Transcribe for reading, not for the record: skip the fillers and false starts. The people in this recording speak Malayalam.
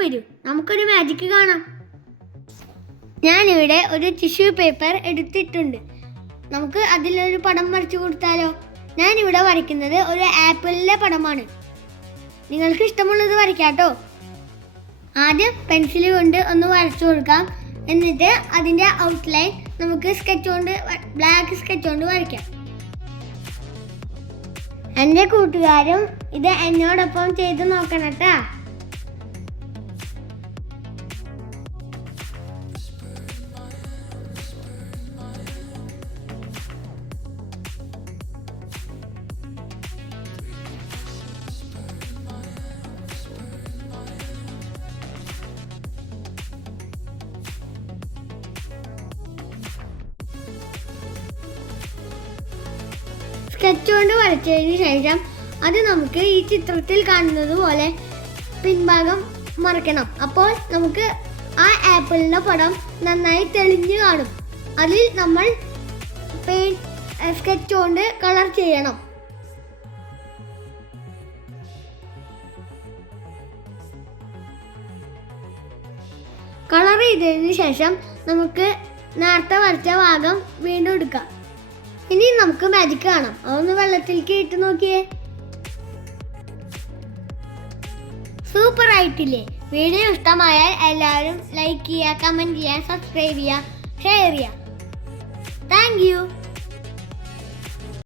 വരൂ, നമുക്കൊരു മാജിക് കാണാം. ഞാനിവിടെ ഒരു ടിഷ്യൂ പേപ്പർ എടുത്തിട്ടുണ്ട്. നമുക്ക് അതിലൊരു പടം വരച്ചു കൊടുത്താലോ? ഞാനിവിടെ വരയ്ക്കുന്നത് ഒരു ആപ്പിളിൻ്റെ പടമാണ്. നിങ്ങൾക്ക് ഇഷ്ടമുള്ളത് വരയ്ക്കാട്ടോ. ആദ്യം പെൻസിൽ കൊണ്ട് ഒന്ന് വരച്ചു കൊടുക്കാം. എന്നിട്ട് അതിൻ്റെ ഔട്ട്ലൈൻ നമുക്ക് ബ്ലാക്ക് സ്കെച്ച് കൊണ്ട് വരയ്ക്കാം. എൻ്റെ കൂട്ടുകാരും ഇത് എന്നോടൊപ്പം ചെയ്ത് നോക്കണം കേട്ടോ. സ്കെച്ച് കൊണ്ട് വരച്ചതിന് ശേഷം അത് നമുക്ക് ഈ ചിത്രത്തിൽ കാണുന്നത് പോലെ പിൻഭാഗം മറയ്ക്കണം. അപ്പോൾ നമുക്ക് ആ ആപ്പിളിൻ്റെ പടം നന്നായി തെളിഞ്ഞു കാണും. അതിൽ നമ്മൾ സ്കെച്ച് കൊണ്ട് കളർ ചെയ്യണം. കളർ ചെയ്തതിന് ശേഷം നമുക്ക് നേരത്തെ വരച്ച ഭാഗം വീണ്ടും എടുക്കാം. ഇനി നമുക്ക് മാജിക് കാണാം. അതൊന്ന് വെള്ളത്തിലേക്ക് ഇട്ട് നോക്കിയേ. സൂപ്പർ ആയിട്ടില്ലേ? വീഡിയോ ഇഷ്ടമായാൽ എല്ലാവരും ലൈക്ക് ചെയ്യുക, കമൻറ്റ് ചെയ്യുക, സബ്സ്ക്രൈബ് ചെയ്യുക, ഷെയർ ചെയ്യുക. Thank you.